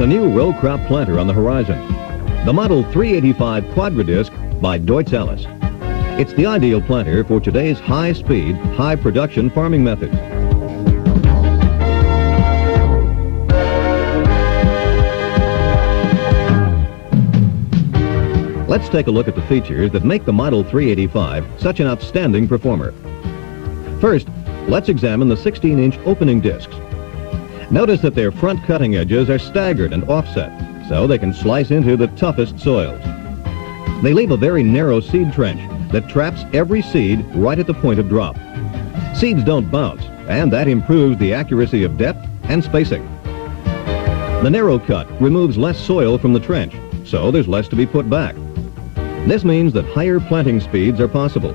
there's a new row crop planter on the horizon. The Model 385 Quadradisc by Deutz Allis. It's the ideal planter for today's high-speed, high-production farming methods. Let's take a look at the features that make the Model 385 such an outstanding performer. First, let's examine the 16-inch opening discs. Notice that their front cutting edges are staggered and offset, so they can slice into the toughest soils. They leave a very narrow seed trench that traps every seed right at the point of drop. Seeds don't bounce, and that improves the accuracy of depth and spacing. The narrow cut removes less soil from the trench, so there's less to be put back. This means that higher planting speeds are possible.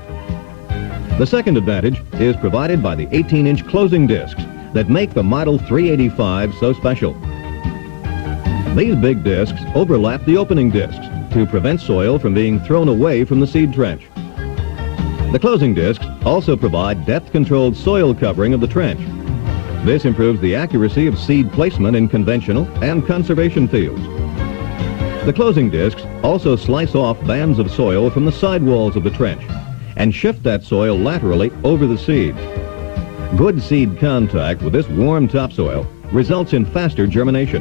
The second advantage is provided by the 18-inch closing discs that make the Model 385 so special. These big discs overlap the opening discs to prevent soil from being thrown away from the seed trench. The closing discs also provide depth-controlled soil covering of the trench. This improves the accuracy of seed placement in conventional and conservation fields. The closing discs also slice off bands of soil from the sidewalls of the trench and shift that soil laterally over the seeds. Good seed contact with this warm topsoil results in faster germination.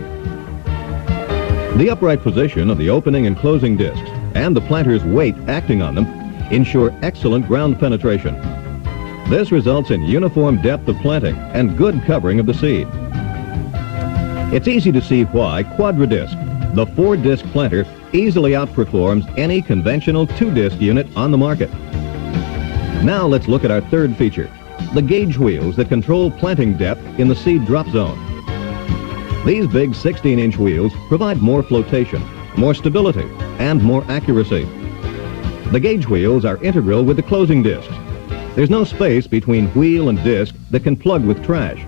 The upright position of the opening and closing discs and the planter's weight acting on them ensure excellent ground penetration. This results in uniform depth of planting and good covering of the seed. It's easy to see why Quadradisc, the 4-disc planter, easily outperforms any conventional 2-disc unit on the market. Now let's look at our third feature, the gauge wheels that control planting depth in the seed drop zone. These big 16-inch wheels provide more flotation, more stability, and more accuracy. The gauge wheels are integral with the closing discs. There's no space between wheel and disc that can plug with trash.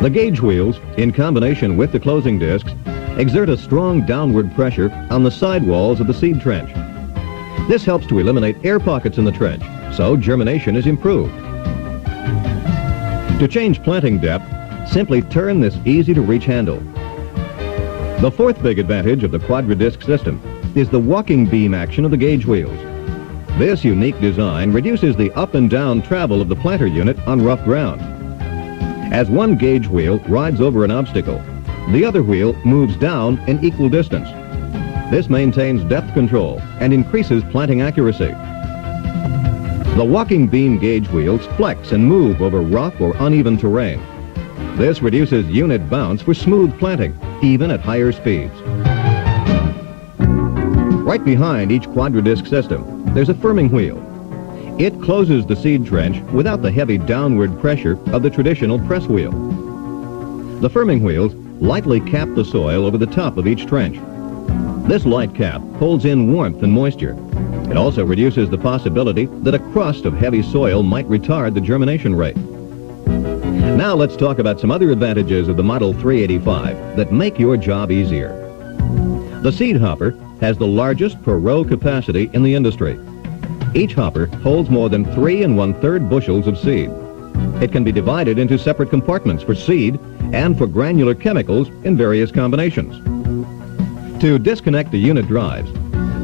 The gauge wheels, in combination with the closing discs, exert a strong downward pressure on the sidewalls of the seed trench. This helps to eliminate air pockets in the trench, so germination is improved. To change planting depth, simply turn this easy-to-reach handle. The fourth big advantage of the Quadradisc system is the walking beam action of the gauge wheels. This unique design reduces the up and down travel of the planter unit on rough ground. As one gauge wheel rides over an obstacle, the other wheel moves down an equal distance. This maintains depth control and increases planting accuracy. The walking beam gauge wheels flex and move over rough or uneven terrain. This reduces unit bounce for smooth planting, even at higher speeds. Right behind each Quadradisc system, there's a firming wheel. It closes the seed trench without the heavy downward pressure of the traditional press wheel. The firming wheels lightly cap the soil over the top of each trench. This light cap holds in warmth and moisture. It also reduces the possibility that a crust of heavy soil might retard the germination rate. Now let's talk about some other advantages of the Model 385 that make your job easier. The seed hopper has the largest per row capacity in the industry. Each hopper holds more than 3 1/3 bushels of seed. It can be divided into separate compartments for seed and for granular chemicals in various combinations. To disconnect the unit drives,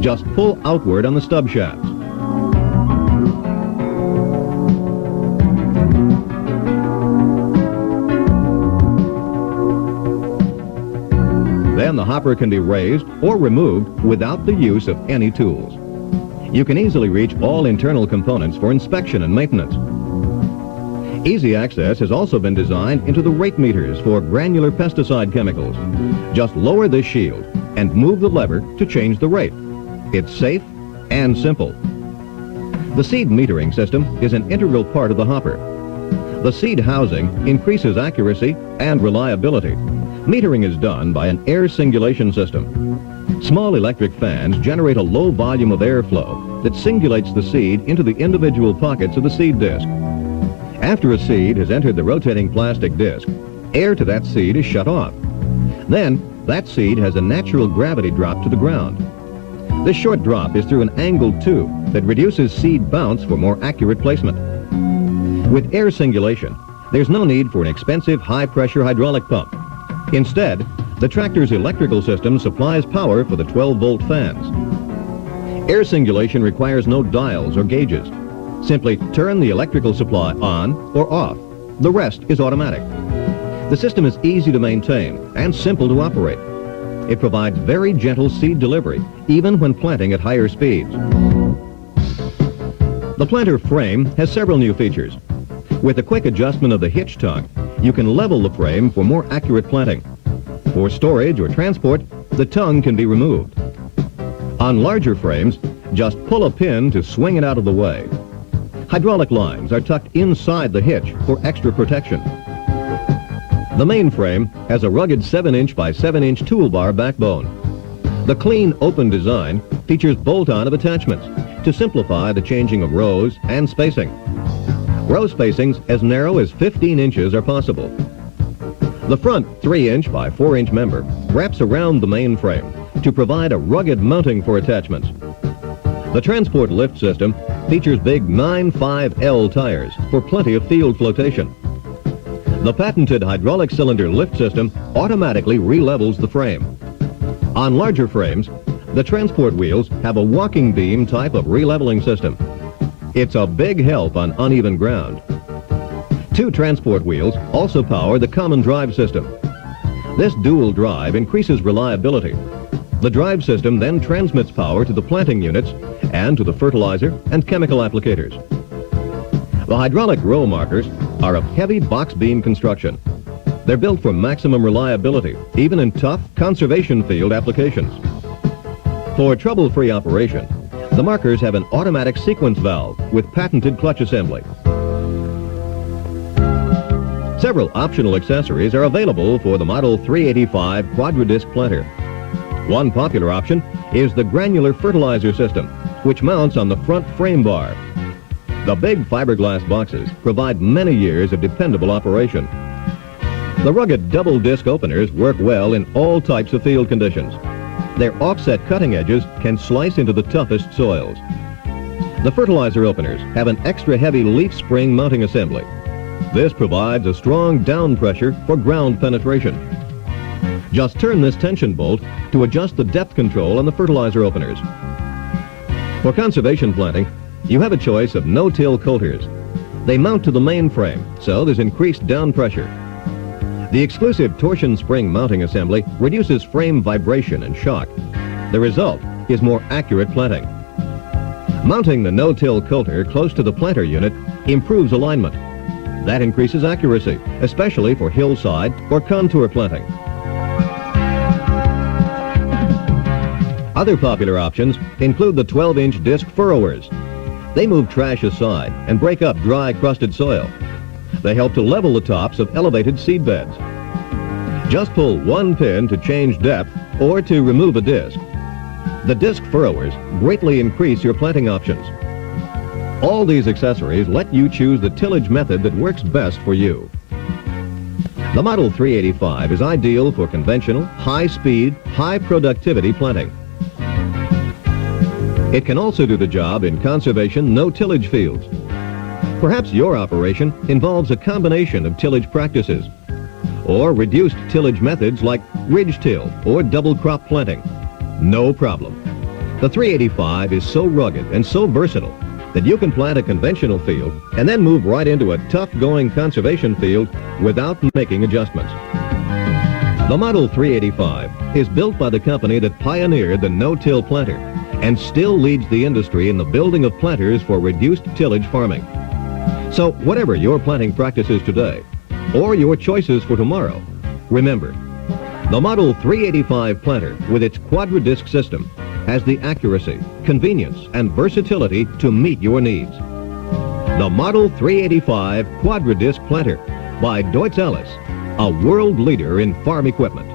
just pull outward on the stub shafts. Then the hopper can be raised or removed without the use of any tools. You can easily reach all internal components for inspection and maintenance. Easy access has also been designed into the rate meters for granular pesticide chemicals. Just lower this shield and move the lever to change the rate. It's safe and simple. The seed metering system is an integral part of the hopper. The seed housing increases accuracy and reliability. Metering is done by an air singulation system. Small electric fans generate a low volume of airflow that singulates the seed into the individual pockets of the seed disc. After a seed has entered the rotating plastic disc, air to that seed is shut off. Then, that seed has a natural gravity drop to the ground. This short drop is through an angled tube that reduces seed bounce for more accurate placement. With air singulation, there's no need for an expensive high-pressure hydraulic pump. Instead, The tractor's electrical system supplies power for the 12-volt fans. Air singulation requires no dials or gauges. Simply turn the electrical supply on or off. The rest is automatic. The system is easy to maintain and simple to operate. It provides very gentle seed delivery, even when planting at higher speeds. The planter frame has several new features. With a quick adjustment of the hitch tongue, you can level the frame for more accurate planting. For storage or transport, the tongue can be removed. On larger frames, just pull a pin to swing it out of the way. Hydraulic lines are tucked inside the hitch for extra protection. The main frame has a rugged 7-inch by 7-inch toolbar backbone. The clean, open design features bolt-on of attachments to simplify the changing of rows and spacing. Row spacings as narrow as 15 inches are possible. The front 3-inch by 4-inch member wraps around the main frame to provide a rugged mounting for attachments. The transport lift system features big 9.5L tires for plenty of field flotation. The patented hydraulic cylinder lift system automatically re-levels the frame. On larger frames, the transport wheels have a walking beam type of re-leveling system. It's a big help on uneven ground. 2 transport wheels also power the common drive system. This dual drive increases reliability. The drive system then transmits power to the planting units and to the fertilizer and chemical applicators. The hydraulic row markers are of heavy box beam construction. They're built for maximum reliability, even in tough conservation field applications. For trouble-free operation, the markers have an automatic sequence valve with patented clutch assembly. Several optional accessories are available for the Model 385 quadra-disc planter. One popular option is the granular fertilizer system, which mounts on the front frame bar. The big fiberglass boxes provide many years of dependable operation. The rugged double disc openers work well in all types of field conditions. Their offset cutting edges can slice into the toughest soils. The fertilizer openers have an extra heavy leaf spring mounting assembly. This provides a strong down pressure for ground penetration. Just turn this tension bolt to adjust the depth control on the fertilizer openers. For conservation planting, you have a choice of no-till coulters. They mount to the main frame, so there's increased down pressure. The exclusive torsion spring mounting assembly reduces frame vibration and shock. The result is more accurate planting. Mounting the no-till coulter close to the planter unit improves alignment. That increases accuracy, especially for hillside or contour planting. Other popular options include the 12-inch disc furrowers. They move trash aside and break up dry, crusted soil. They help to level the tops of elevated seed beds. Just pull one pin to change depth or to remove a disc. The disc furrowers greatly increase your planting options. All these accessories let you choose the tillage method that works best for you. The Model 385 is ideal for conventional, high-speed, high-productivity planting. It can also do the job in conservation no-tillage fields. Perhaps your operation involves a combination of tillage practices or reduced tillage methods like ridge till or double crop planting. No problem. The 385 is so rugged and so versatile that you can plant a conventional field and then move right into a tough-going conservation field without making adjustments. The Model 385 is built by the company that pioneered the no-till planter and still leads the industry in the building of planters for reduced tillage farming. So whatever your planting practices today or your choices for tomorrow, remember, the Model 385 planter with its quadra-disc system has the accuracy, convenience, and versatility to meet your needs. The Model 385 quadra-disc planter by Deutz Allis, a world leader in farm equipment.